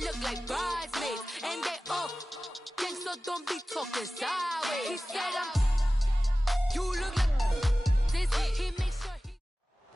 look like bridesmaids. And they all think so, don't be talking sideways. He said you look like this. He makes sure he...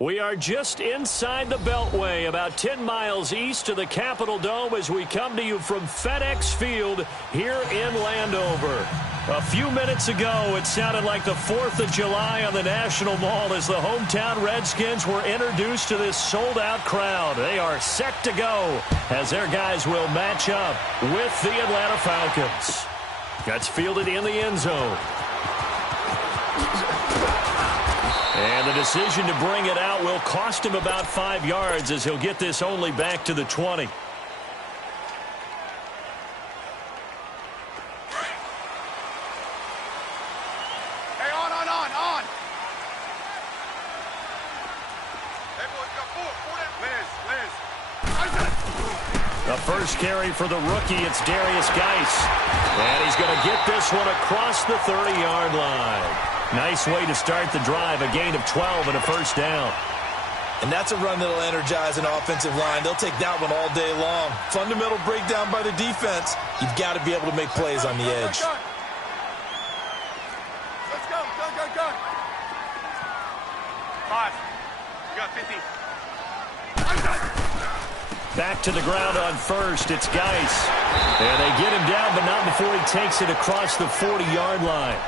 We are just inside the Beltway, about 10 miles east of the Capitol Dome as we come to you from FedEx Field here in Landover. A few minutes ago, it sounded like the 4th of July on the National Mall as the hometown Redskins were introduced to this sold-out crowd. They are set to go as their guys will match up with the Atlanta Falcons. That's fielded in the end zone. And the decision to bring it out will cost him about 5 yards as he'll get this only back to the 20. The first carry for the rookie, it's Darius Geis. And he's going to get this one across the 30-yard line. Nice way to start the drive, a gain of 12 and a first down. And that's a run that'll energize an offensive line. They'll take that one all day long. Fundamental breakdown by the defense. You've got to be able to make plays on the edge. Let's go, go, go, go. 5. You got 50. Back to the ground on first, it's Geis. And they get him down, but not before he takes it across the 40-yard line.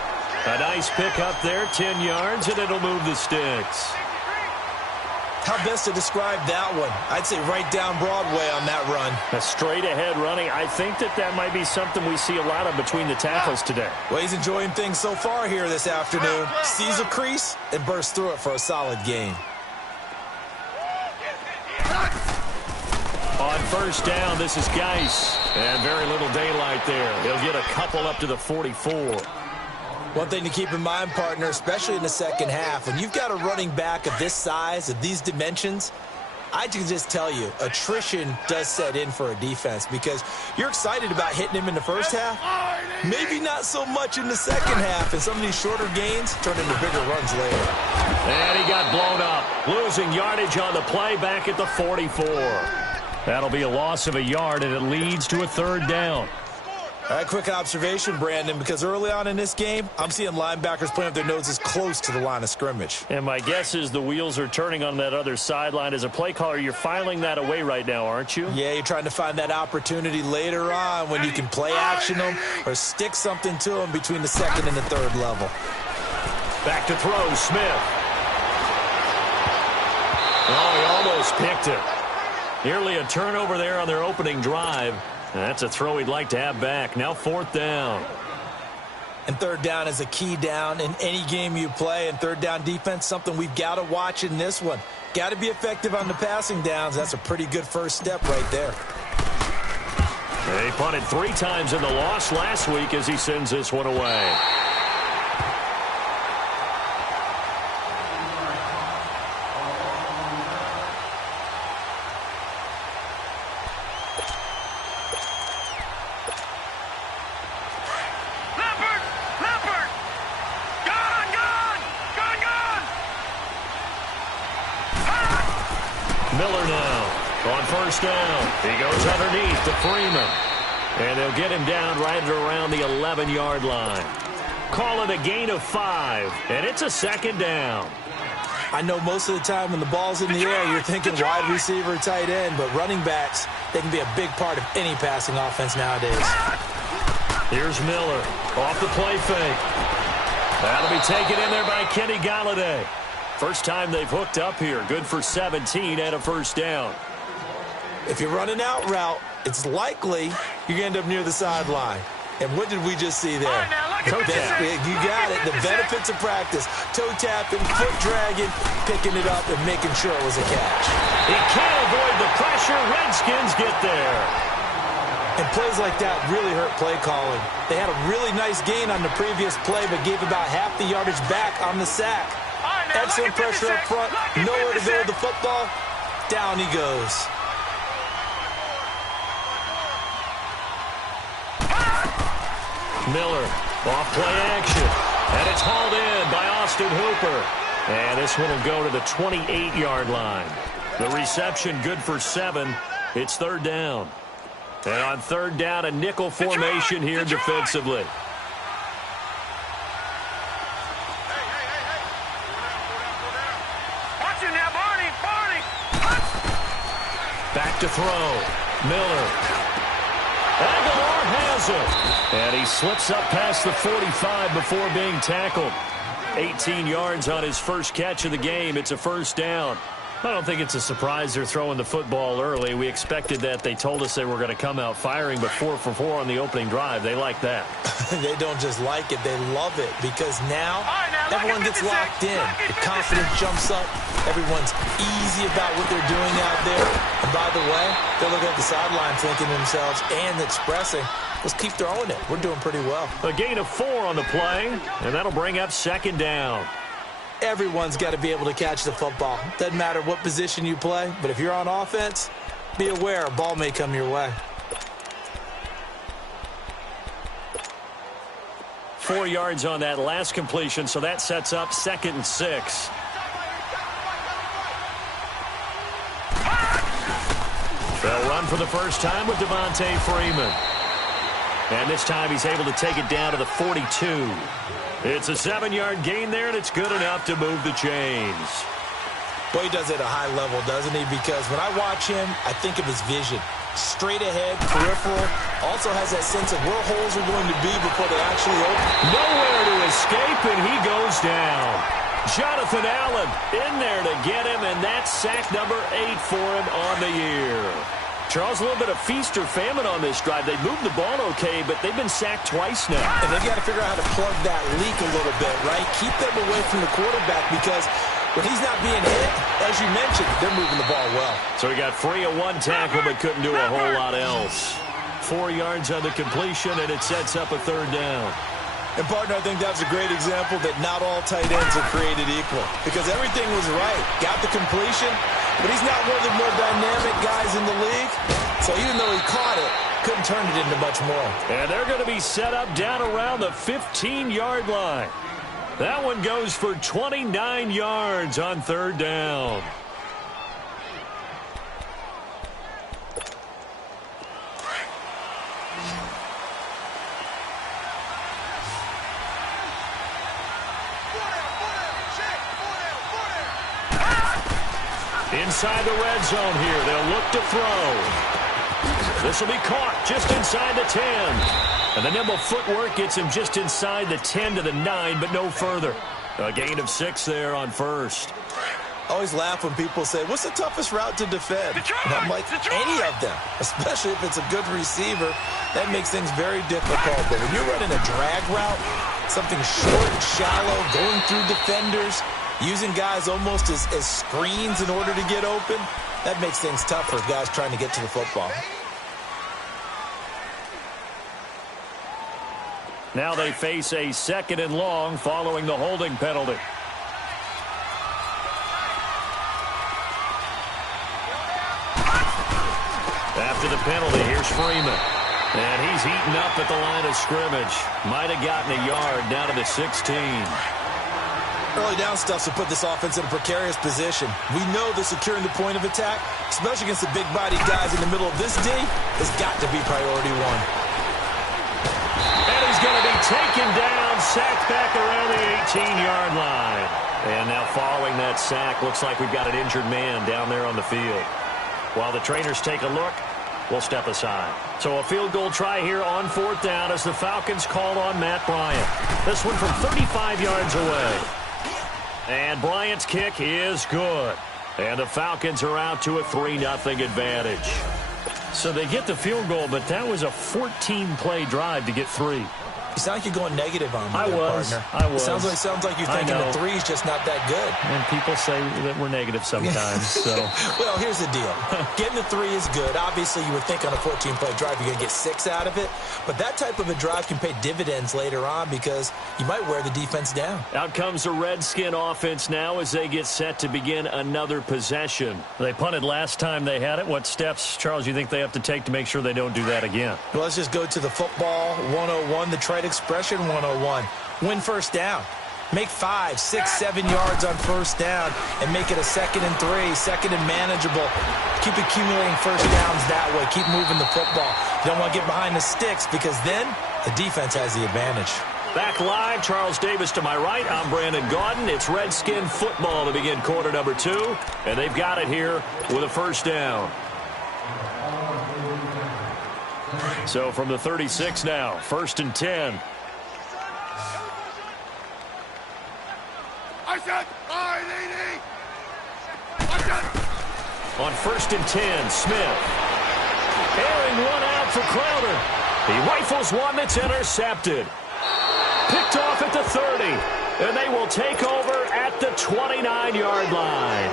A nice pick up there, 10 yards, and it'll move the sticks. How best to describe that one? I'd say right down Broadway on that run. A straight-ahead running. I think that might be something we see a lot of between the tackles today. Well, he's enjoying things so far here this afternoon. Sees a crease and bursts through it for a solid gain. On first down, this is Geis. And very little daylight there. He'll get a couple up to the 44. One thing to keep in mind, partner, especially in the second half, when you've got a running back of this size, of these dimensions, I can just tell you, attrition does set in for a defense because you're excited about hitting him in the first half, maybe not so much in the second half, and some of these shorter gains turn into bigger runs later. And he got blown up, losing yardage on the play back at the 44. That'll be a loss of a yard, and it leads to a third down. All right, quick observation, Brandon, because early on in this game, I'm seeing linebackers playing with their noses close to the line of scrimmage. And my guess is the wheels are turning on that other sideline. As a play caller, you're filing that away right now, aren't you? Yeah, you're trying to find that opportunity later on when you can play action them or stick something to them between the second and the third level. Back to throw, Smith. Oh, he almost picked it. Nearly a turnover there on their opening drive. That's a throw he'd like to have back. Now fourth down. And third down is a key down in any game you play. And third down defense, something we've got to watch in this one. Got to be effective on the passing downs. That's a pretty good first step right there. They punted 3 times in the loss last week as he sends this one away. Down. He goes underneath to Freeman. And they'll get him down right around the 11-yard line. Call it a gain of 5, and it's a second down. I know most of the time when the ball's in the air, you're thinking wide receiver, tight end, but running backs, they can be a big part of any passing offense nowadays. Here's Miller off the play fake. That'll be taken in there by Kenny Galladay. First time they've hooked up here. Good for 17 and a first down. If you're running out route, it's likely you're going to end up near the sideline. And what did we just see there? Toe tap. You got it. The benefits of practice. Toe tapping, foot dragging, picking it up, and making sure it was a catch. He can't avoid the pressure. Redskins get there. And plays like that really hurt play calling. They had a really nice gain on the previous play, but gave about half the yardage back on the sack. Excellent pressure up front. Nowhere to go with the football. Down he goes. Miller off play action. And it's hauled in by Austin Hooper. And this one will go to the 28-yard line. The reception good for 7. It's third down. And on third down, a nickel formation here defensively. Watch it now, Barney. Back to throw. Miller. Aguilar has it. And he slips up past the 45 before being tackled. 18 yards on his first catch of the game. It's a first down. I don't think it's a surprise they're throwing the football early. We expected that. They told us they were going to come out firing, but 4 for 4 on the opening drive. They like that. They don't just like it, they love it, because now everyone gets locked in. The confidence jumps up. Everyone's easy about what they're doing out there. And by the way, they're looking at the sideline thinking to themselves and expressing, let's keep throwing it. We're doing pretty well. A gain of 4 on the play, and that'll bring up second down. Everyone's got to be able to catch the football. Doesn't matter what position you play, but if you're on offense, be aware a ball may come your way. 4 yards on that last completion, so that sets up 2nd and 6. They'll run for the first time with Devontae Freeman. And this time he's able to take it down to the 42. It's a 7-yard gain there, and it's good enough to move the chains. Boy, he does it at a high level, doesn't he? Because when I watch him, I think of his vision. Straight ahead, peripheral, also has that sense of where holes are going to be before they actually open. Nowhere to escape, and he goes down. Jonathan Allen in there to get him, and that's sack number 8 for him on the year. Charles, a little bit of feast or famine on this drive. They moved the ball okay, but they've been sacked twice now. And they've got to figure out how to plug that leak a little bit, right? Keep them away from the quarterback, because when he's not being hit, as you mentioned, they're moving the ball well. So he got free of 1 tackle, but couldn't do a whole lot else. 4 yards on the completion, and it sets up a 3rd down. And, partner, I think that was a great example that not all tight ends are created equal, because everything was right. Got the completion, but he's not one of the more dynamic guys in the league. So even though he caught it, couldn't turn it into much more. And they're going to be set up down around the 15-yard line. That one goes for 29 yards on 3rd down. Inside the red zone here. They'll look to throw. This will be caught just inside the 10. And the nimble footwork gets him just inside the 10 to the 9, but no further. A gain of 6 there on first. I always laugh when people say, what's the toughest route to defend? And I'm like, any of them, especially if it's a good receiver. That makes things very difficult. But when you're running a drag route, something short, shallow, going through defenders, using guys almost as screens in order to get open, that makes things tough for guys trying to get to the football. Now they face a 2nd and long following the holding penalty. After the penalty, here's Freeman. And he's eaten up at the line of scrimmage. Might have gotten a yard down to the 16. Early down stuff to put this offense in a precarious position. We know that securing the point of attack, especially against the big-bodied guys in the middle of this D, has got to be priority 1. And he's going to be taken down, sacked back around the 18-yard line. And now following that sack, looks like we've got an injured man down there on the field. While the trainers take a look, we'll step aside. So a field goal try here on 4th down as the Falcons call on Matt Bryant. This one from 35 yards away. And Bryant's kick is good. And the Falcons are out to a 3-0 advantage. So they get the field goal, but that was a 14-play drive to get 3. You sound like you're going negative on me, partner. I was. Sounds like you're thinking the 3's just not that good. And people say that we're negative sometimes. So, well, here's the deal. Getting the 3 is good. Obviously, you would think on a 14-play drive you're going to get 6 out of it. But that type of a drive can pay dividends later on because you might wear the defense down. Out comes the Redskin offense now as they get set to begin another possession. They punted last time they had it. What steps, Charles, you think they have to take to make sure they don't do that again? Well, let's just go to the football 101, the trite expression 101. Win first down. Make 5, 6, 7 yards on first down and make it a 2nd and 3, 2nd and manageable. Keep accumulating first downs that way. Keep moving the football. You don't want to get behind the sticks because then the defense has the advantage. Back live, Charles Davis to my right. I'm Brandon Gaudin. It's Redskin football to begin quarter number 2, and they've got it here with a first down. So from the 36 now, 1st and 10. On 1st and 10, Smith. Airing one out for Crowder. He rifles one that's intercepted. Picked off at the 30. And they will take over at the 29-yard line.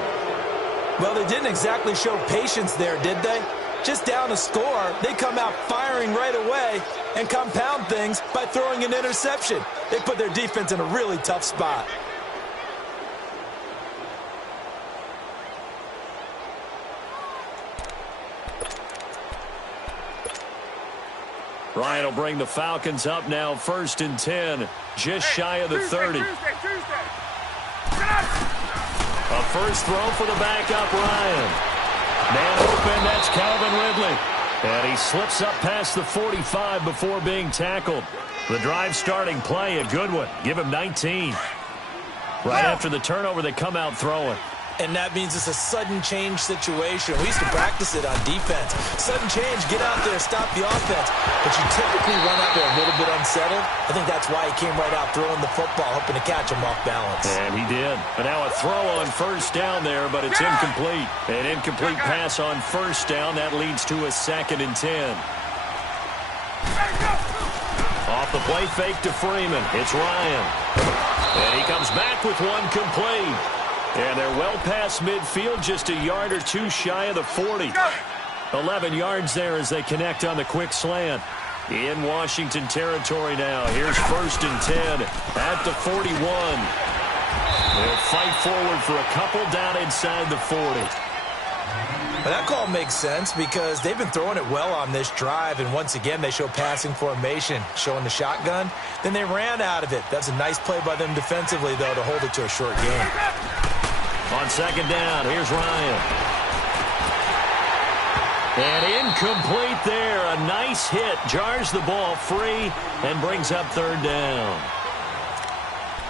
Well, they didn't exactly show patience there, did they? Just down a score, they come out firing right away and compound things by throwing an interception. They put their defense in a really tough spot. Ryan will bring the Falcons up now, 1st and 10, just shy of the 30. A first throw for the backup, Ryan. Man open, that's Calvin Ridley. And he slips up past the 45 before being tackled. The drive starting play, a good one. Give him 19. Right after the turnover, they come out throwing. And that means it's a sudden change situation. We used to practice it on defense. Sudden change, get out there, stop the offense. But you typically run out there a little bit unsettled. I think that's why he came right out throwing the football, hoping to catch him off balance. And he did. But now a throw on first down there, but it's incomplete. An incomplete pass on first down. That leads to a 2nd and 10. Off the play fake to Freeman. It's Ryan. And he comes back with one complete. And they're well past midfield, just a yard or two shy of the 40. 11 yards there as they connect on the quick slant. In Washington territory now. Here's 1st and 10 at the 41. They'll fight forward for a couple down inside the 40. Well, that call makes sense because they've been throwing it well on this drive, and once again they show passing formation, showing the shotgun. Then they ran out of it. That's a nice play by them defensively, though, to hold it to a short game. On 2nd down, here's Ryan. And incomplete there. A nice hit. Jars the ball free and brings up 3rd down.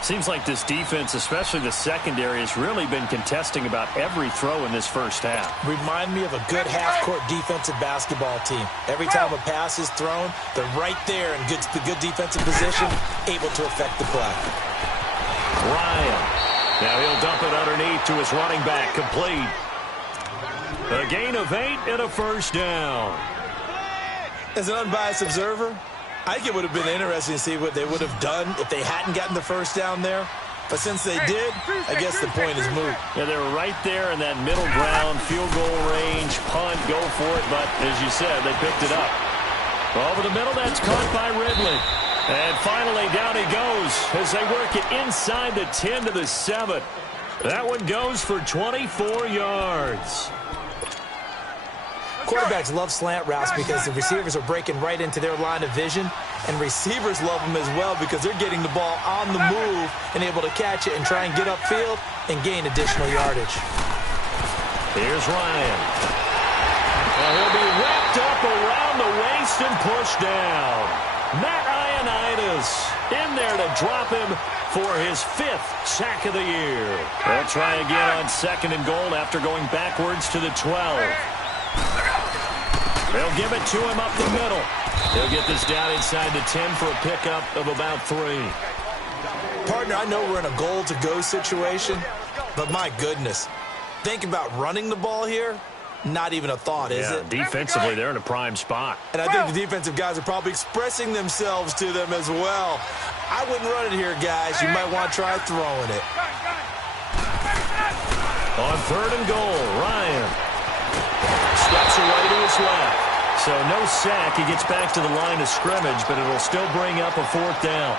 Seems like this defense, especially the secondary, has really been contesting about every throw in this first half. Remind me of a good half-court defensive basketball team. Every time a pass is thrown, they're right there in good defensive position, able to affect the play. Ryan. Now he'll dump it underneath to his running back, complete. A gain of 8 and a first down. As an unbiased observer, I think it would have been interesting to see what they would have done if they hadn't gotten the first down there. But since they did, I guess the point is moot. Yeah, they were right there in that middle ground, field goal range, punt, go for it. But as you said, they picked it up. Over the middle, that's caught by Ridley. And finally, down he goes as they work it inside the 10 to the 7. That one goes for 24 yards. Quarterbacks love slant routes because the receivers are breaking right into their line of vision, and receivers love them as well because they're getting the ball on the move and able to catch it and try and get upfield and gain additional yardage. Here's Ryan. Well, he'll be wrapped up around the waist and pushed down. Matt Ioannidis in there to drop him for his 5th sack of the year. They'll try again on 2nd and goal after going backwards to the 12. They'll give it to him up the middle. He'll get this down inside the 10 for a pickup of about 3. Partner, I know we're in a goal-to-go situation, but my goodness, think about running the ball here. Not even a thought, is it? Defensively, they're in a prime spot. And I think the defensive guys are probably expressing themselves to them as well. I wouldn't run it here, guys. You might want to try throwing it. On 3rd and goal, Ryan steps away to his left. So no sack. He gets back to the line of scrimmage, but it'll still bring up a 4th down.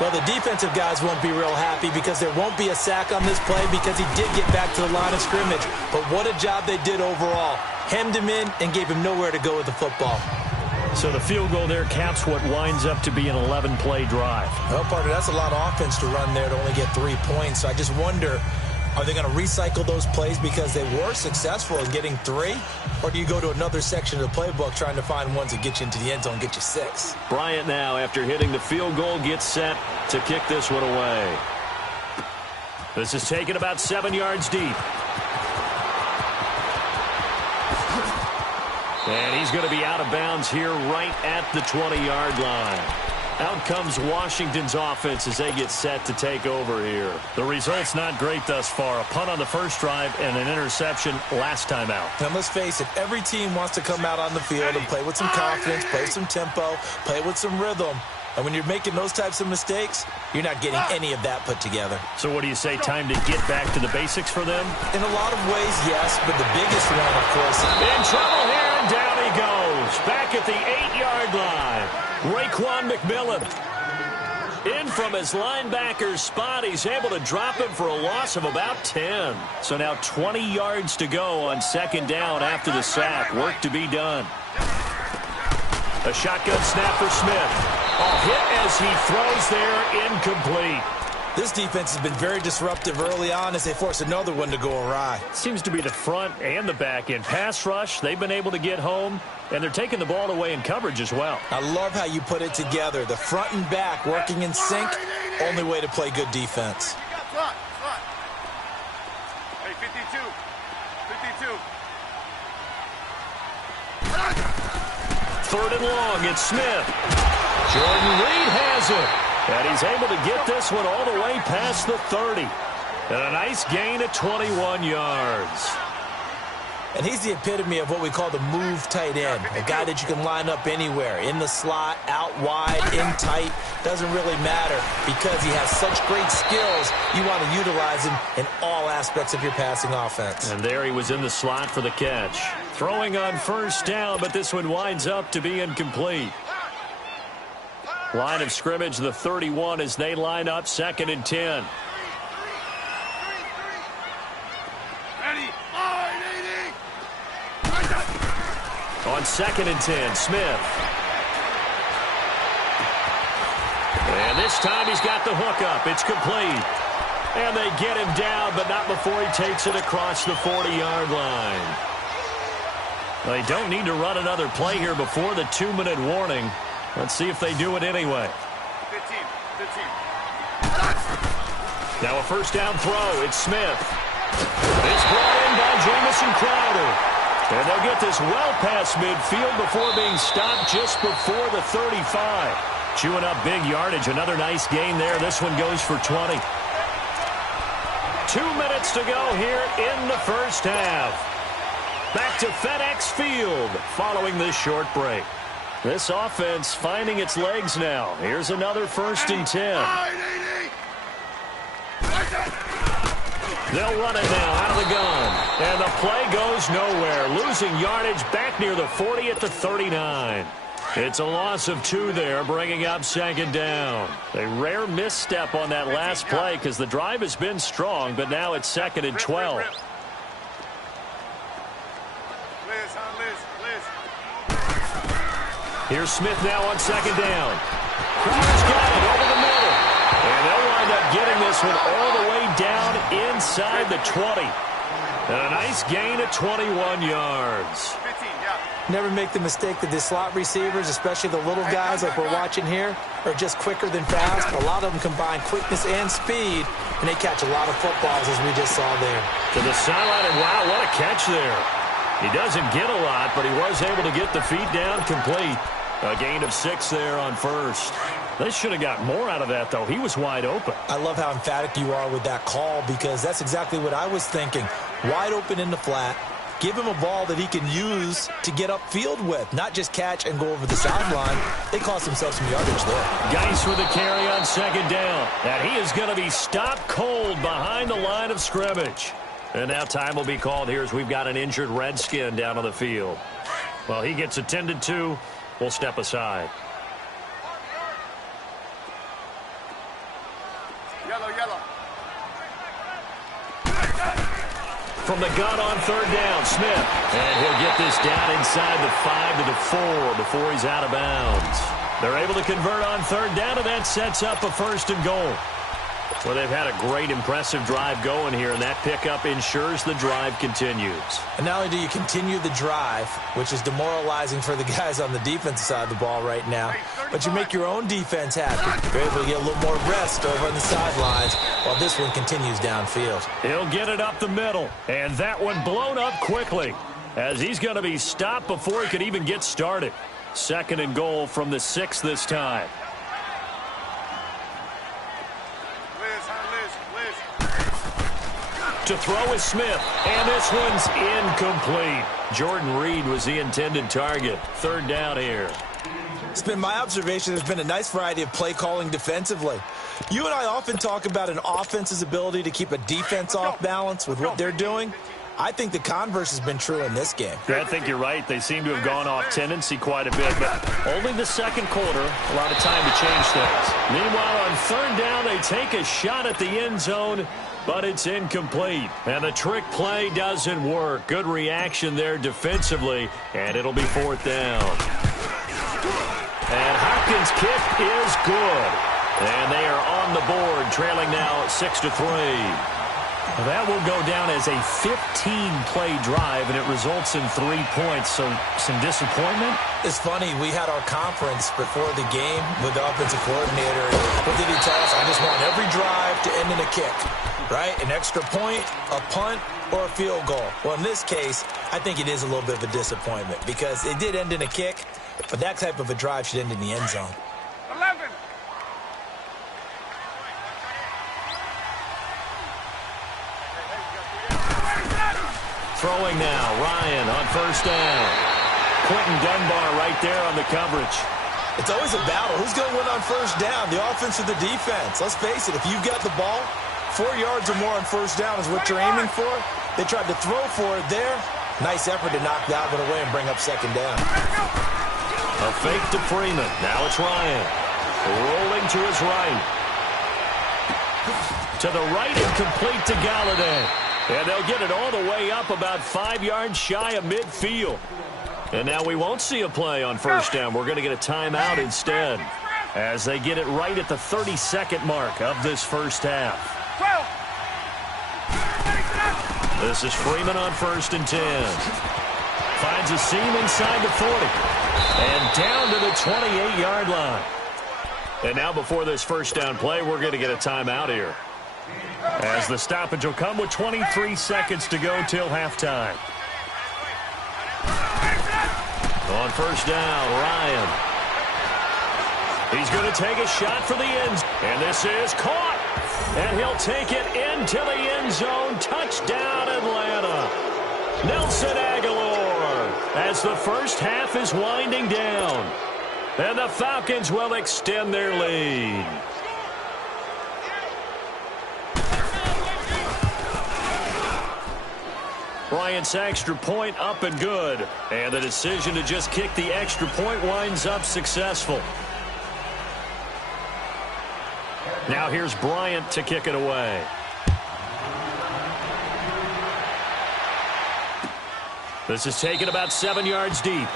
Well, the defensive guys won't be real happy because there won't be a sack on this play because he did get back to the line of scrimmage. But what a job they did overall. Hemmed him in and gave him nowhere to go with the football. So the field goal there caps what winds up to be an 11-play drive. Well, partner, that's a lot of offense to run there to only get 3 points. So I just wonder, are they going to recycle those plays because they were successful in getting 3? Or do you go to another section of the playbook trying to find ones that get you into the end zone and get you 6? Bryant now, after hitting the field goal, gets set to kick this one away. This is taken about 7 yards deep. And he's going to be out of bounds here right at the 20-yard line. Out comes Washington's offense as they get set to take over here. The result's not great thus far. A punt on the first drive and an interception last time out. And let's face it, every team wants to come out on the field and play with some confidence, play with some tempo, play with some rhythm. And when you're making those types of mistakes, you're not getting any of that put together. So what do you say, time to get back to the basics for them? In a lot of ways, yes, but the biggest one, of course, in trouble here, and down he goes. Back at the 8-yard line. Raekwon McMillan. In from his linebacker's spot, he's able to drop him for a loss of about 10. So now 20 yards to go on second down after the sack. Work to be done. A shotgun snap for Smith. A hit as he throws there, incomplete. This defense has been very disruptive early on as they force another one to go awry. Seems to be the front and the back end. Pass rush, they've been able to get home, and they're taking the ball away in coverage as well. I love how you put it together. The front and back working in sync, only way to play good defense. Hey, 52. 52. Third and long, it's Smith. Jordan Reed has it. And he's able to get this one all the way past the 30. And a nice gain at 21 yards. And he's the epitome of what we call the move tight end. A guy that you can line up anywhere. In the slot, out wide, in tight. Doesn't really matter because he has such great skills. You want to utilize him in all aspects of your passing offense. And there he was in the slot for the catch. Throwing on first down, but this one winds up to be incomplete. Line of scrimmage, the 31 as they line up 2nd and 10. On 2nd and 10, Smith. And this time he's got the hook up. It's complete. And they get him down, but not before he takes it across the 40-yard line. They don't need to run another play here before the 2-minute warning. Let's see if they do it anyway. 15. Now a first down throw. It's Smith. It's brought in by Jamison Crowder. And they'll get this well past midfield before being stopped just before the 35. Chewing up big yardage. Another nice gain there. This one goes for 20. 2 minutes to go here in the first half. Back to FedEx Field following this short break. This offense finding its legs now. Here's another 1st and 10. They'll run it now out of the gun. And the play goes nowhere. Losing yardage back near the 40 at the 39. It's a loss of 2 there, bringing up 2nd down. A rare misstep on that last play because the drive has been strong, but now it's 2nd and 12. Here's Smith now on 2nd down. Crowder's got it over the middle. And they'll wind up getting this one all the way down inside the 20. And a nice gain of 21 yards. Never make the mistake that the slot receivers, especially the little guys like we're watching here, are just quicker than fast. A lot of them combine quickness and speed, and they catch a lot of footballs as we just saw there. To the sideline, and wow, what a catch there. He doesn't get a lot, but he was able to get the feet down complete. A gain of 6 there on first. They should have got more out of that, though. He was wide open. I love how emphatic you are with that call because that's exactly what I was thinking. Wide open in the flat. Give him a ball that he can use to get upfield with, not just catch and go over the sideline. They cost themselves some yardage there. Geis with a carry on 2nd down. And he is going to be stopped cold behind the line of scrimmage. And now time will be called here as we've got an injured Redskin down on the field. Well, he gets attended to. We'll step aside. Yellow. from the gun on third down. Smith. And he'll get this down inside the 5 to the 4 before he's out of bounds. They're able to convert on third down, and that sets up a 1st and goal. Well, they've had a great, impressive drive going here, and that pickup ensures the drive continues. And not only do you continue the drive, which is demoralizing for the guys on the defensive side of the ball right now, but you make your own defense happy. You're able to get a little more rest over on the sidelines while this one continues downfield. He'll get it up the middle, and that one blown up quickly as he's going to be stopped before he could even get started. 2nd and goal from the 6 this time. To throw is Smith, and this one's incomplete. Jordan Reed was the intended target. 3rd down here. It's been my observation there's been a nice variety of play calling defensively. You and I often talk about an offense's ability to keep a defense off balance with what they're doing. I think the converse has been true in this game. Yeah, I think you're right. They seem to have gone off tendency quite a bit, but only the 2nd quarter, a lot of time to change things. Meanwhile, on 3rd down, they take a shot at the end zone, but it's incomplete. And the trick play doesn't work. Good reaction there defensively, and it'll be 4th down. And Hopkins' kick is good. And they are on the board, trailing now 6-3. That will go down as a 15-play drive, and it results in 3 points. So some disappointment. It's funny, we had our conference before the game with the offensive coordinator. What did he tell us? I just want every drive to end in a kick, right? An extra point, a punt, or a field goal. Well, in this case, I think it is a little bit of a disappointment because it did end in a kick, but that type of a drive should end in the end zone. 11. Throwing now, Ryan on 1st down. Quentin Dunbar right there on the coverage. It's always a battle. Who's going to win on 1st down, the offense or the defense? Let's face it, if you've got the ball, 4 yards or more on 1st down is what you're aiming for. They tried to throw for it there. Nice effort to knock that one away and bring up 2nd down. A fake to Freeman. Now it's Ryan. Rolling to his right. To the right and complete to Galladay. And they'll get it all the way up about 5 yards shy of midfield. And now we won't see a play on 1st down. We're going to get a timeout instead as they get it right at the 32nd mark of this 1st half. This is Freeman on 1st and 10. Finds a seam inside the 40. And down to the 28-yard line. And now before this 1st down play, we're going to get a timeout here, as the stoppage will come with 23 seconds to go till halftime. On 1st down, Ryan. He's going to take a shot for the end. And this is caught. And he'll take it into the end zone. Touchdown, Atlanta. Nelson Aguilar, as the 1st half is winding down. And the Falcons will extend their lead. Bryant's extra point up and good. And the decision to just kick the extra point winds up successful. Now here's Bryant to kick it away. This is taken about 7 yards deep.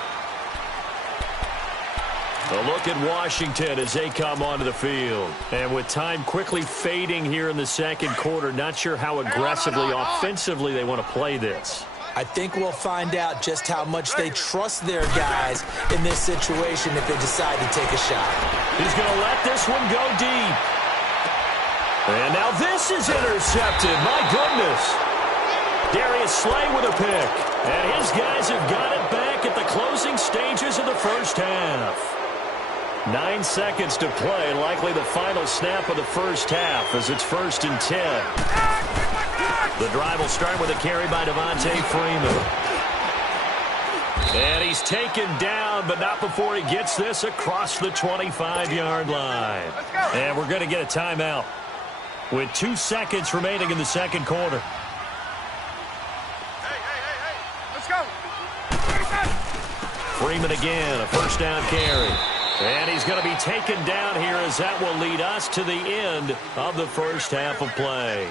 A look at Washington as they come onto the field. And with time quickly fading here in the 2nd quarter, not sure how aggressively, offensively they want to play this. I think we'll find out just how much they trust their guys in this situation if they decide to take a shot. He's going to let this one go deep. And now this is intercepted. My goodness. Darius Slay with a pick. And his guys have got it back at the closing stages of the 1st half. 9 seconds to play, likely the final snap of the 1st half as it's 1st and 10. The drive will start with a carry by Devontae Freeman. And he's taken down, but not before he gets this across the 25-yard line. And we're going to get a timeout with 2 seconds remaining in the 2nd quarter. Hey. Let's go. Freeman again, a 1st down carry. And he's going to be taken down here as that will lead us to the end of the 1st half of play.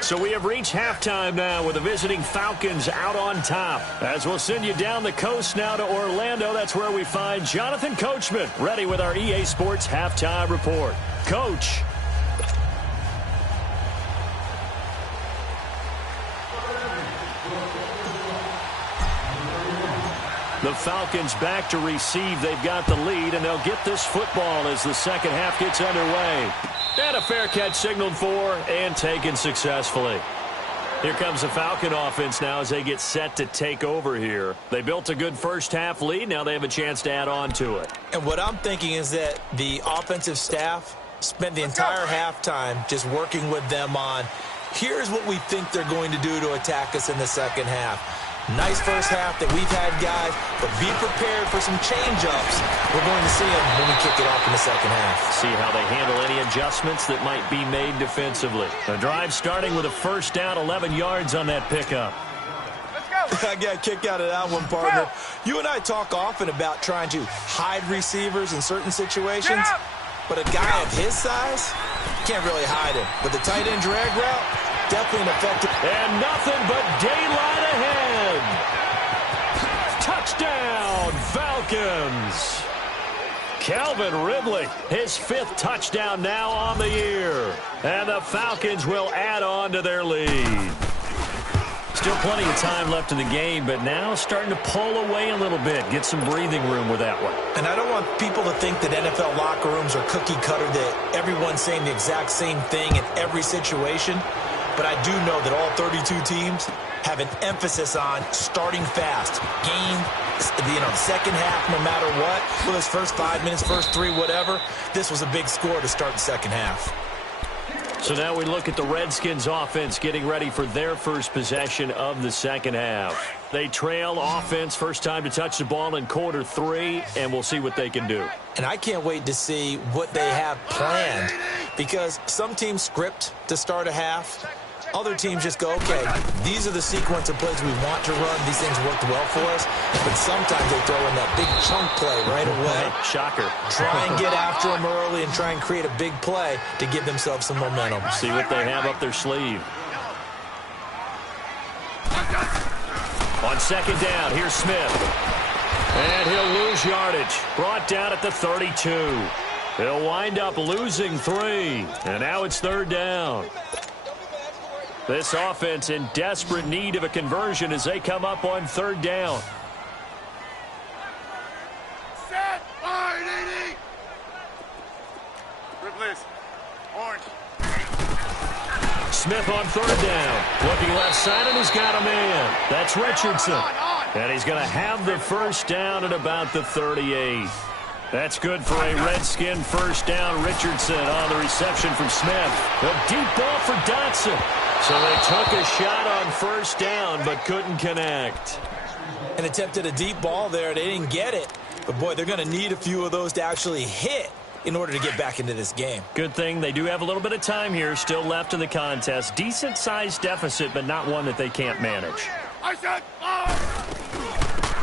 So we have reached halftime now with the visiting Falcons out on top. As we'll send you down the coast now to Orlando, that's where we find Jonathan Coachman ready with our EA Sports halftime report. Coach. The Falcons back to receive. They've got the lead, and they'll get this football as the second half gets underway. And a fair catch signaled for and taken successfully. Here comes the Falcon offense now as they get set to take over here. They built a good first half lead. Now they have a chance to add on to it. And what I'm thinking is that the offensive staff spent the entire halftime just working with them on, here's what we think they're going to do to attack us in the second half. Nice first half that we've had, guys, but be prepared for some change-ups. We're going to see them when we kick it off in the second half. See how they handle any adjustments that might be made defensively. The drive starting with a first down, 11 yards on that pickup. Let's go. I got a kick out of that one, partner. You and I talk often about trying to hide receivers in certain situations, but a guy of his size can't really hide him. But the tight end drag route, definitely an effective. And nothing but daylight ahead. Touchdown, Falcons. Calvin Ridley, his 5th touchdown now on the year. And the Falcons will add on to their lead. Still plenty of time left in the game, but now starting to pull away a little bit. Get some breathing room with that one. And I don't want people to think that NFL locker rooms are cookie cutter, that everyone's saying the exact same thing in every situation. But I do know that all 32 teams have an emphasis on starting fast. The second half, no matter what, for those first 5 minutes, first 3, whatever, this was a big score to start the second half. So now we look at the Redskins offense getting ready for their first possession of the second half. They trail offense, first time to touch the ball in quarter 3, and we'll see what they can do. And I can't wait to see what they have planned, because some teams script to start a half. Other teams just go, okay, these are the sequence of plays we want to run. These things worked well for us. But sometimes they throw in that big chunk play right away. Shocker. Try and get after them early and try and create a big play to give themselves some momentum. See what they have up their sleeve. On second down, here's Smith. And he'll lose yardage. Brought down at the 32. He'll wind up losing 3. And now it's third down. This offense in desperate need of a conversion as they come up on third down. Set. Fire, DD. Replace. Orange. Smith on third down. Looking left side, and he's got a man. That's Richardson. And he's going to have the first down at about the 38. That's good for a Redskin first down. Richardson on the reception from Smith. A deep ball for Dotson. So they took a shot on first down, but couldn't connect. And attempted a deep ball there. They didn't get it. But, boy, they're going to need a few of those to actually hit in order to get back into this game. Good thing they do have a little bit of time here still left in the contest. Decent-sized deficit, but not one that they can't manage. I said,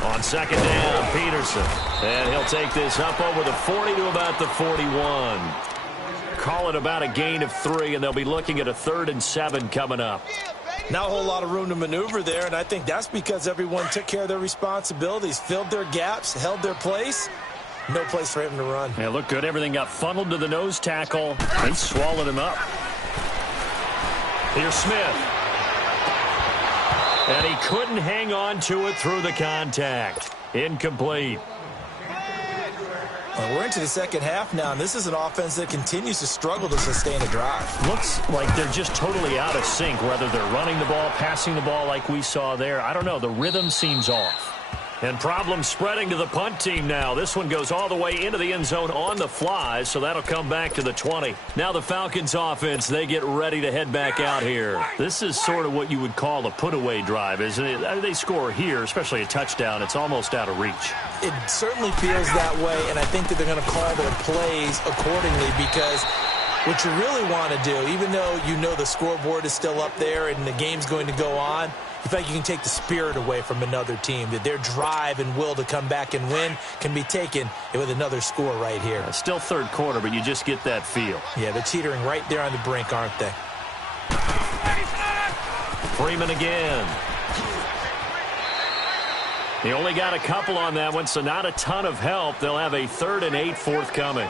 On second down, Peterson. And he'll take this up over the 40 to about the 41. Call it about a gain of 3, and they'll be looking at a 3rd and 7 coming up. Not a whole lot of room to maneuver there, and I think that's because everyone took care of their responsibilities, filled their gaps, held their place. No place for him to run. Yeah, looked good. Everything got funneled to the nose tackle. He swallowed him up. Here's Smith. And he couldn't hang on to it through the contact. Incomplete. Well, we're into the second half now, and this is an offense that continues to struggle to sustain a drive. Looks like they're just totally out of sync, whether they're running the ball, passing the ball like we saw there. I don't know. The rhythm seems off. And problems spreading to the punt team now. This one goes all the way into the end zone on the fly, so that'll come back to the 20. Now the Falcons offense, they get ready to head back out here. This is sort of what you would call a put-away drive, isn't it? They score here, especially a touchdown. It's almost out of reach. It certainly feels that way, and I think that they're going to call their plays accordingly, because what you really want to do, even though you know the scoreboard is still up there and the game's going to go on, you feel like you can take the spirit away from another team, that their drive and will to come back and win can be taken with another score right here. Still third quarter, but you just get that feel. Yeah, they're teetering right there on the brink, aren't they? Freeman again. He only got a couple on that one, so not a ton of help. They'll have a 3rd and 8 forthcoming.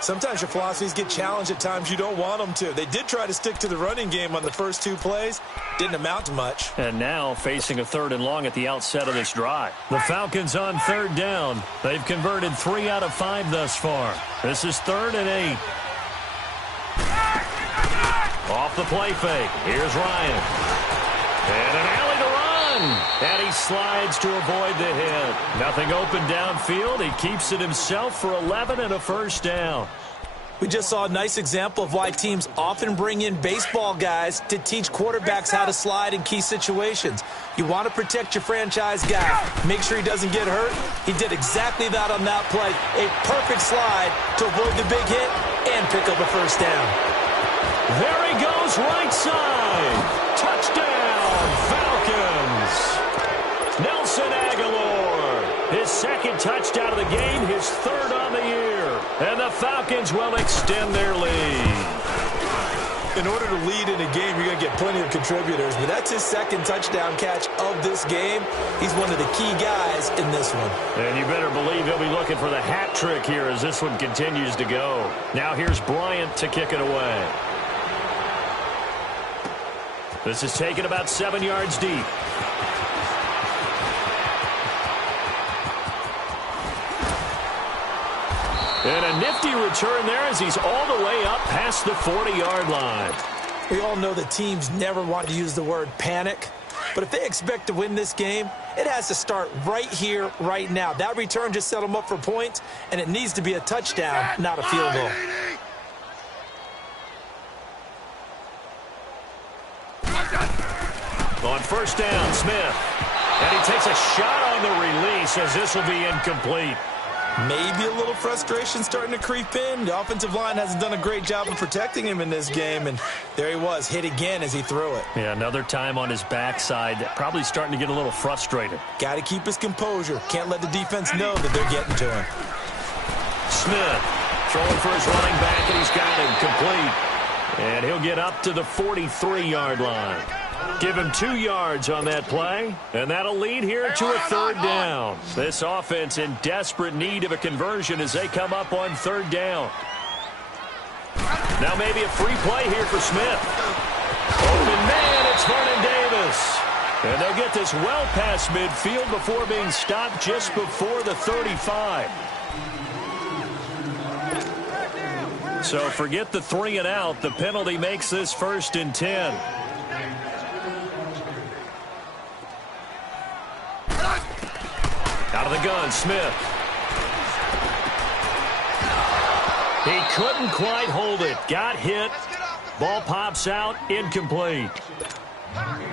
Sometimes your philosophies get challenged at times you don't want them to. They did try to stick to the running game on the first 2 plays. Didn't amount to much. And now facing a 3rd and long at the outset of this drive. The Falcons on 3rd down. They've converted 3 out of 5 thus far. This is 3rd and 8. Off the play fake. Here's Ryan. And an alley to run. And he slides to avoid the hit. Nothing open downfield. He keeps it himself for 11 and a first down. We just saw a nice example of why teams often bring in baseball guys to teach quarterbacks how to slide in key situations. You want to protect your franchise guy. Make sure he doesn't get hurt. He did exactly that on that play. A perfect slide to avoid the big hit and pick up a first down. There he goes, right side. Touchdown, Falcons. Nelson Aguilar, his 2nd touchdown of the game, his 3rd on the year. And the Falcons will extend their lead. In order to lead in a game, you're going to get plenty of contributors, but that's his 2nd touchdown catch of this game. He's one of the key guys in this one. And you better believe he'll be looking for the hat trick here as this one continues to go. Now here's Bryant to kick it away. This is taken about 7 yards deep. And a nifty return there as he's all the way up past the 40-yard line. We all know that teams never want to use the word panic, but if they expect to win this game, it has to start right here, right now. That return just set them up for points, and it needs to be a touchdown, not a field goal. On first down, Smith. And he takes a shot on the release as this will be incomplete. Maybe a little frustration starting to creep in. The offensive line hasn't done a great job of protecting him in this game, and there he was, hit again as he threw it. Yeah, another time on his backside, probably starting to get a little frustrated. Got to keep his composure. Can't let the defense know that they're getting to him. Smith throwing for his running back, and he's got him complete. And he'll get up to the 43-yard line. Give him 2 yards on that play, and that'll lead here to a 3rd down. This offense in desperate need of a conversion as they come up on 3rd down. Now maybe a free play here for Smith. Open man, it's Vernon Davis. And they'll get this well past midfield before being stopped just before the 35. So forget the 3 and out. The penalty makes this 1st and 10. Out of the gun, Smith. He couldn't quite hold it. Got hit. Ball pops out. Incomplete.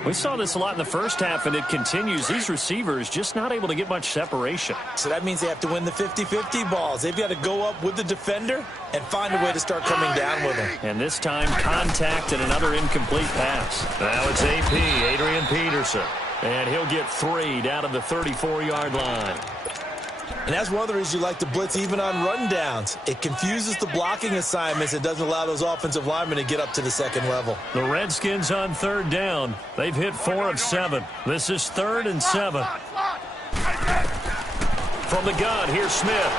We saw this a lot in the first half, and it continues. These receivers just not able to get much separation. So that means they have to win the 50-50 balls. They've got to go up with the defender and find a way to start coming down with him. And this time, contact and another incomplete pass. Now it's AP, Adrian Peterson. And he'll get 3 down to the 34-yard line. And that's one of the reasons you like to blitz even on rundowns. It confuses the blocking assignments. It doesn't allow those offensive linemen to get up to the 2nd level. The Redskins on 3rd down. They've hit 4 of 7. This is 3rd and 7. From the gun, here's Smith.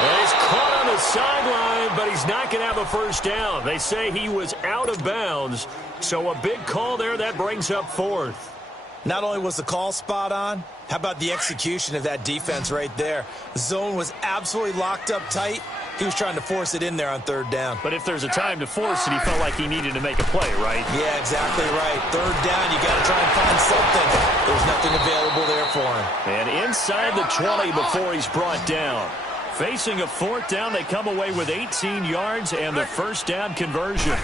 And he's caught on the sideline, but he's not going to have a first down. They say he was out of bounds, so a big call there that brings up 4th. Not only was the call spot on, how about the execution of that defense right there? The zone was absolutely locked up tight. He was trying to force it in there on 3rd down. But if there's a time to force it, he felt like he needed to make a play, right? Yeah, exactly right. 3rd down, you got to try and find something. There's nothing available there for him. And inside the 20 before he's brought down. Facing a 4th down, they come away with 18 yards and the first down conversion.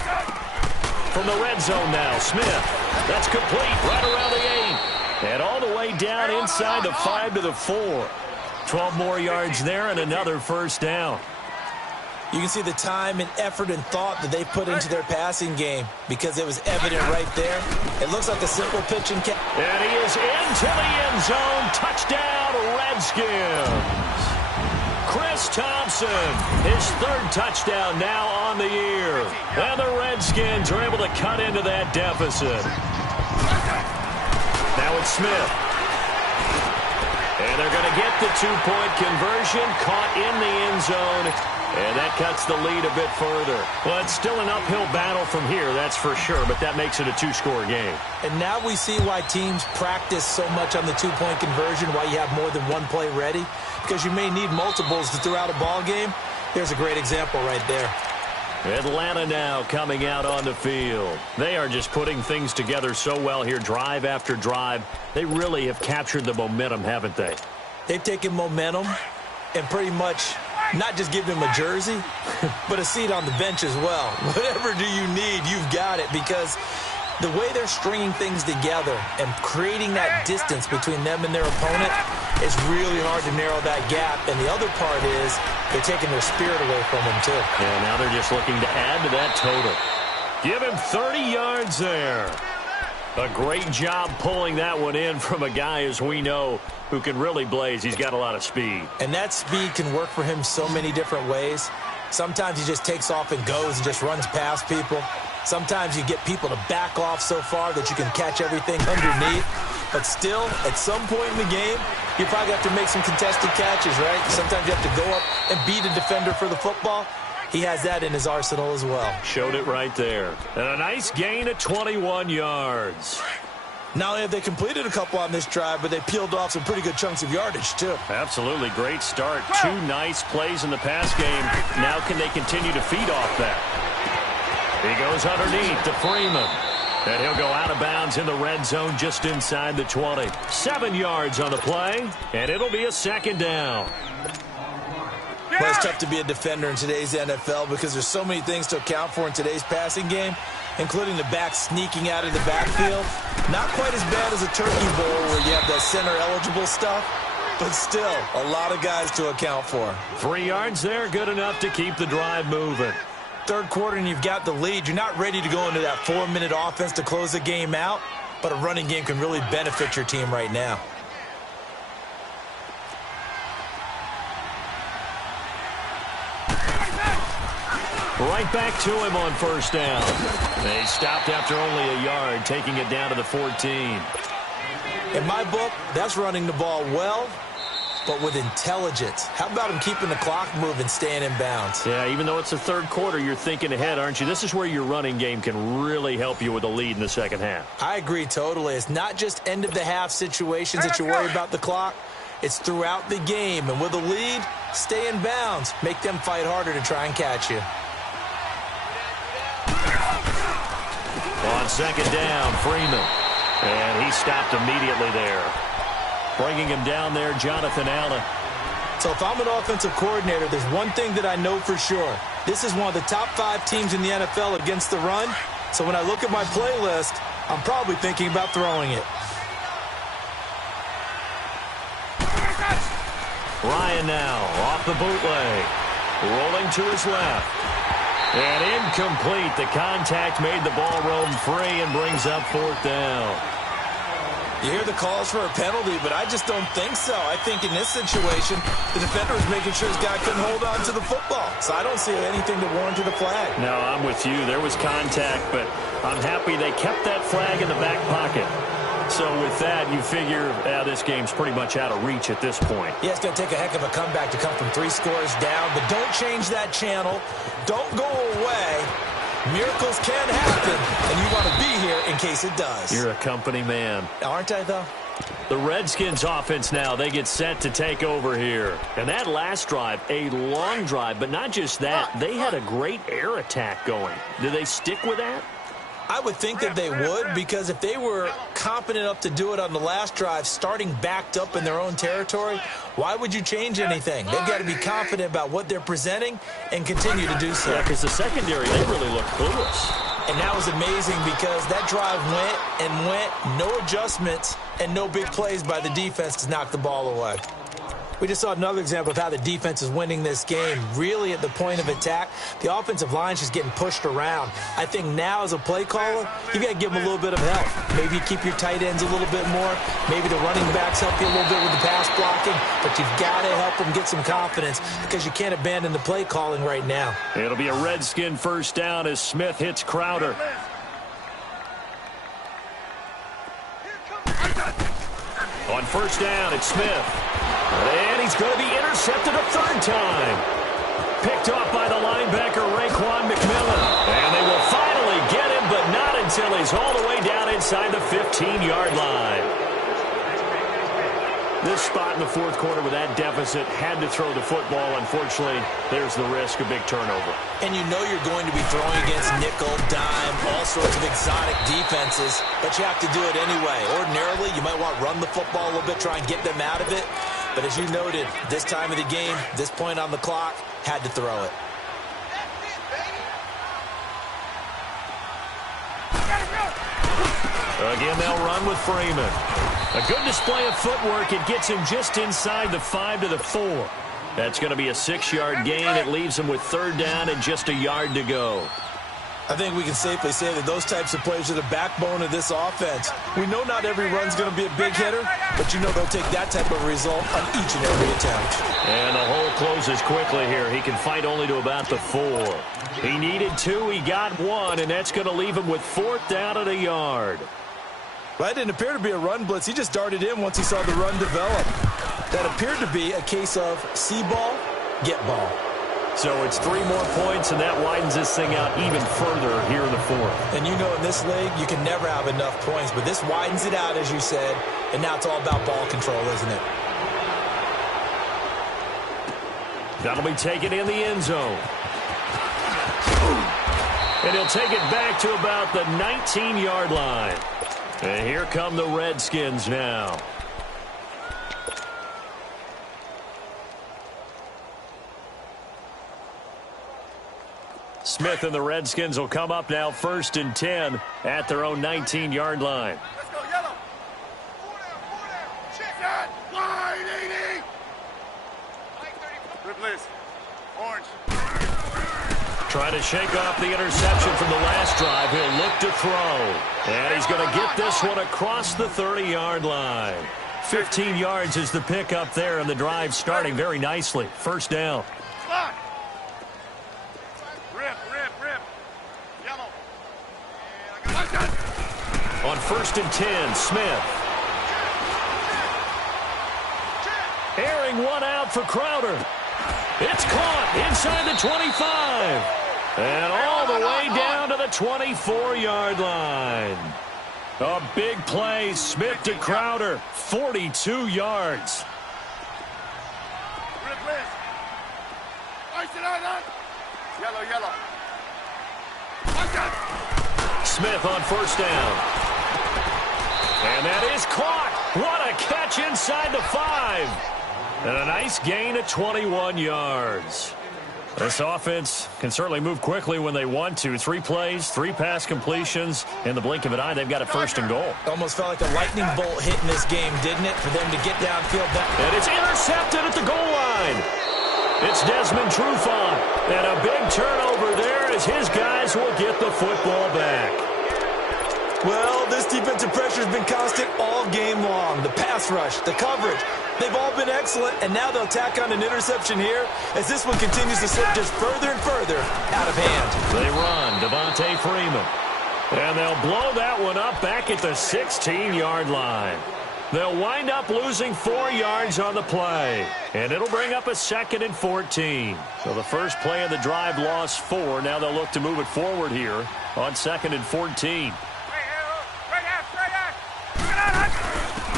From the red zone now, Smith. That's complete right around the 8. And all the way down inside the 5 to the 4. 12 more yards there and another first down. You can see the time and effort and thought that they put into their passing game because it was evident right there. It looks like a simple pitch and catch. And he is into the end zone. Touchdown, Redskins. Chris Thompson, his 3rd touchdown now on the year. And the Redskins are able to cut into that deficit. Now it's Smith. And they're going to get the two-point conversion, caught in the end zone, and that cuts the lead a bit further. Well, it's still an uphill battle from here, that's for sure, but that makes it a two-score game. And now we see why teams practice so much on the two-point conversion, why you have more than one play ready, because you may need multiples throughout a ball game. Here's a great example right there. Atlanta now coming out on the field. They are just putting things together so well here, drive after drive. They really have captured the momentum, haven't they? They've taken momentum and pretty much not just give him a jersey, but a seat on the bench as well. Whatever do you need, you've got it, because the way they're stringing things together and creating that distance between them and their opponent is really hard to narrow that gap. And the other part is they're taking their spirit away from them, too. Yeah, now they're just looking to add to that total. Give him 30 yards there. A great job pulling that one in from a guy, as we know, who can really blaze. He's got a lot of speed. And that speed can work for him so many different ways. Sometimes he just takes off and goes and just runs past people. Sometimes you get people to back off so far that you can catch everything underneath. But still, at some point in the game, you probably have to make some contested catches, right? Sometimes you have to go up and beat a defender for the football. He has that in his arsenal as well. Showed it right there. And a nice gain of 21 yards. Not only have they completed a couple on this drive, but they peeled off some pretty good chunks of yardage, too. Absolutely. Great start. Two nice plays in the pass game. Now can they continue to feed off that? He goes underneath to Freeman. And he'll go out of bounds in the red zone just inside the 20. 7 yards on the play, and it'll be a second down. Well, it's tough to be a defender in today's NFL because there's so many things to account for in today's passing game, including the back sneaking out of the backfield. Not quite as bad as a turkey bowl where you have that center-eligible stuff, but still a lot of guys to account for. 3 yards there, good enough to keep the drive moving. Third quarter and you've got the lead. You're not ready to go into that 4-minute offense to close the game out, but a running game can really benefit your team right now. Right back to him on first down. They stopped after only a yard, taking it down to the 14. In my book, that's running the ball well, but with intelligence. How about him keeping the clock moving, staying in bounds? Yeah, even though it's the third quarter, you're thinking ahead, aren't you? This is where your running game can really help you with a lead in the second half. I agree totally. It's not just end-of-the-half situations that you worry about the clock. It's throughout the game. And with a lead, stay in bounds. Make them fight harder to try and catch you. On second down, Freeman. And he stopped immediately there. Bringing him down there, Jonathan Allen. So if I'm an offensive coordinator, there's one thing that I know for sure. This is one of the top 5 teams in the NFL against the run. So when I look at my playlist, I'm probably thinking about throwing it. Ryan now off the bootleg. Rolling to his left. And incomplete. The contact made the ball roam free and brings up fourth down. You hear the calls for a penalty, but I just don't think so. I think in this situation, the defender was making sure his guy couldn't hold on to the football. So I don't see anything that warranted a flag. No, I'm with you. There was contact, but I'm happy they kept that flag in the back pocket. So with that, you figure this game's pretty much out of reach at this point. Yeah, it's going to take a heck of a comeback to come from 3 scores down, but don't change that channel. Don't go away. Miracles can happen, and you want to be here in case it does. You're a company man. Aren't I, though? The Redskins offense now, they get set to take over here. And that last drive, a long drive, but not just that. They had a great air attack going. Do they stick with that? I would think that they would, because if they were competent enough to do it on the last drive, starting backed up in their own territory, why would you change anything? They've got to be confident about what they're presenting and continue to do so. Yeah, because the secondary, they really look clueless. And that was amazing because that drive went, no adjustments, and no big plays by the defense to knock the ball away. We just saw another example of how the defense is winning this game. Really at the point of attack, the offensive line's just getting pushed around. I think now as a play caller, you got to give them a little bit of help. Maybe you keep your tight ends a little bit more. Maybe the running backs help you a little bit with the pass blocking. But you've got to help them get some confidence because you can't abandon the play calling right now. It'll be a Redskin first down as Smith hits Crowder. Here comes first down. It's Smith. And he's going to be intercepted a third time. Picked off by the linebacker, Raekwon McMillan. And they will finally get him, but not until he's all the way down inside the 15-yard line. This spot in the fourth quarter with that deficit, had to throw the football. Unfortunately, there's the risk of big turnover. And you know you're going to be throwing against nickel, dime, all sorts of exotic defenses, but you have to do it anyway. Ordinarily, you might want to run the football a little bit, try and get them out of it. But as you noted, this time of the game, this point on the clock, had to throw it. Again, they'll run with Freeman. A good display of footwork. It gets him just inside the 5 to the 4. That's going to be a 6-yard gain. It leaves him with third down and just a yard to go. I think we can safely say that those types of plays are the backbone of this offense. We know not every run's going to be a big hitter, but you know they'll take that type of result on each and every attempt. And the hole closes quickly here. He can fight only to about the 4. He needed 2. He got 1, and that's going to leave him with fourth down and a yard. Well, that didn't appear to be a run blitz. He just darted in once he saw the run develop. That appeared to be a case of see ball, get ball. So it's 3 more points, and that widens this thing out even further here in the fourth. And you know in this league, you can never have enough points, but this widens it out, as you said, and now it's all about ball control, isn't it? That'll be taken in the end zone. And he'll take it back to about the 19-yard line. And here come the Redskins now. Smith and the Redskins will come up now 1st and 10 at their own 19-yard line. Let's go, yellow. 4 down. Check. Wide 80. Good blitz. Orange. Trying to shake off the interception from the last drive. He'll look to throw. And he's going to get this one across the 30-yard line. 15 yards is the pickup there, and the drive starting very nicely. First down. Slide. Rip. Yellow. On 1st and 10, Smith. Airing one out for Crowder. It's caught inside the 25. And all the way down to the 24-yard line. A big play. Smith to Crowder. 42 yards. Yellow. Smith on first down. And that is caught. What a catch inside the 5. And a nice gain of 21 yards. This offense can certainly move quickly when they want to. 3 plays, 3 pass completions. In the blink of an eye, they've got a 1st and goal. Almost felt like a lightning bolt hit in this game, didn't it, for them to get downfield? And it's intercepted at the goal line. It's Desmond Trufant. And a big turnover there as his guys will get the football back. Well, this defensive pressure has been constant all game long. The pass rush, the coverage, they've all been excellent, and now they'll tack on an interception here as this one continues to slip just further and further out of hand. They run, Devontae Freeman. And they'll blow that one up back at the 16-yard line. They'll wind up losing 4 yards on the play, and it'll bring up a 2nd and 14. So the first play of the drive lost 4. Now they'll look to move it forward here on 2nd and 14.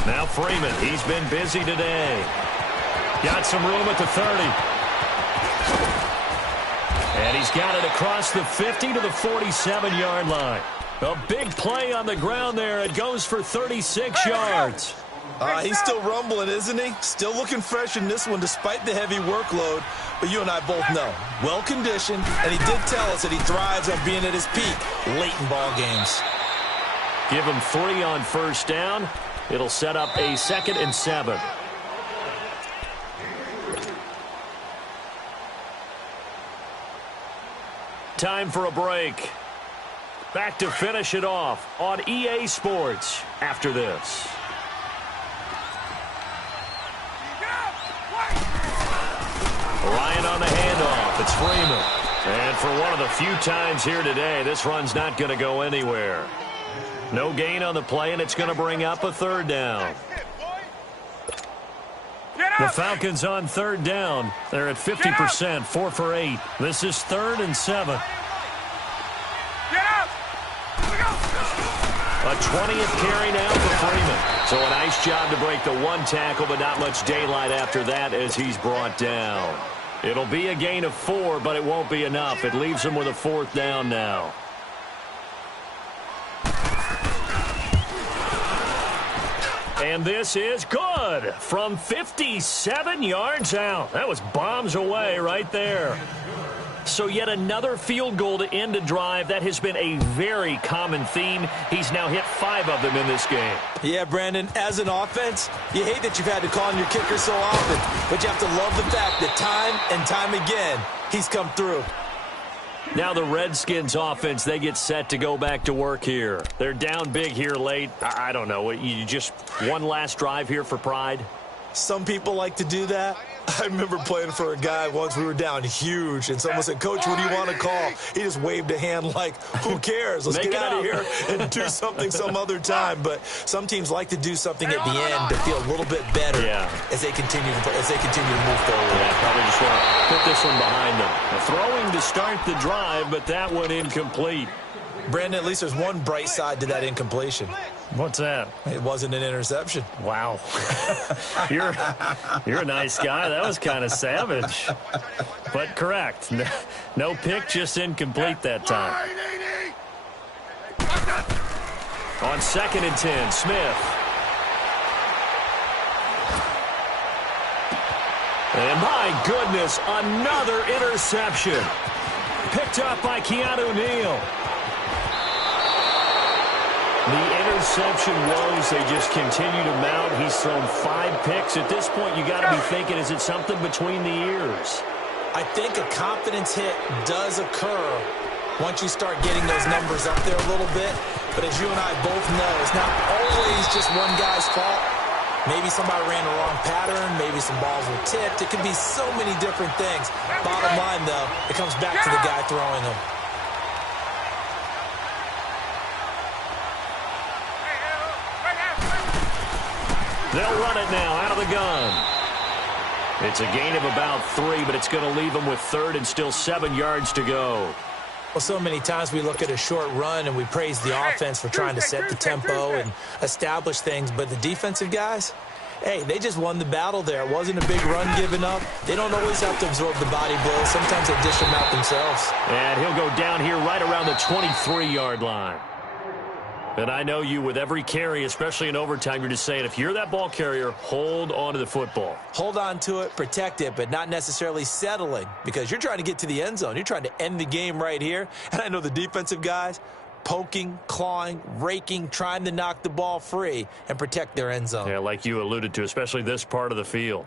Now Freeman, he's been busy today. Got some room at the 30. And he's got it across the 50 to the 47-yard line. A big play on the ground there. It goes for 36 yards. He's still rumbling, isn't he? Still looking fresh in this one despite the heavy workload. But you and I both know, well-conditioned, and he did tell us that he thrives on being at his peak late in ball games. Give him 3 on first down. It'll set up a 2nd and 7. Time for a break. Back to finish it off on EA Sports after this. Ryan on the handoff. It's Freeman. And for one of the few times here today, this run's not going to go anywhere. No gain on the play, and it's going to bring up a 3rd down. The Falcons on third down. They're at 50%, 4 for 8. This is 3rd and 7. Get out! A 20th carry now for Freeman. So a nice job to break the one tackle, but not much daylight after that as he's brought down. It'll be a gain of 4, but it won't be enough. It leaves him with a 4th down now. And this is good from 57 yards out. That was bombs away right there. So yet another field goal to end a drive. That has been a very common theme. He's now hit 5 of them in this game. Yeah, Brandon, as an offense, you hate that you've had to call on your kicker so often, but you have to love the fact that time and time again, he's come through. Now the Redskins offense, they get set to go back to work here. They're down big here late. I don't know. You just one last drive here for pride? Some people like to do that. I remember playing for a guy once. We were down huge, and someone said, "Coach, what do you want to call?" He just waved a hand like, who cares? Let's get out of here and do something some other time. But some teams like to do something at the end to feel a little bit better as they continue to move forward. Yeah, probably just want to put this one behind them. A throwing to start the drive, but that one incomplete. Brandon, at least there's one bright side to that incompletion. What's that? It wasn't an interception. Wow. You're a nice guy. That was kind of savage. But correct. No pick, just incomplete that time. On 2nd and 10, Smith. And my goodness, another interception. Picked up by Keanu Neal. The interception woes, they just continue to mount. He's thrown 5 picks. At this point, you got to be thinking, is it something between the ears? I think a confidence hit does occur once you start getting those numbers up there a little bit. But as you and I both know, it's not always just one guy's fault. Maybe somebody ran the wrong pattern. Maybe some balls were tipped. It could be so many different things. Bottom line, though, it comes back to the guy throwing them. They'll run it now out of the gun. It's a gain of about 3, but it's going to leave them with 3rd and still 7 yards to go. Well, so many times we look at a short run and we praise the offense for trying to set the tempo and establish things, but the defensive guys, hey, they just won the battle there. It wasn't a big run given up. They don't always have to absorb the body blows. Sometimes they dish them out themselves. And he'll go down here right around the 23-yard line. And I know you, with every carry, especially in overtime, you're just saying, if you're that ball carrier, hold on to the football. Hold on to it, protect it, but not necessarily settling, because you're trying to get to the end zone. You're trying to end the game right here. And I know the defensive guys, poking, clawing, raking, trying to knock the ball free and protect their end zone. Yeah, like you alluded to, especially this part of the field.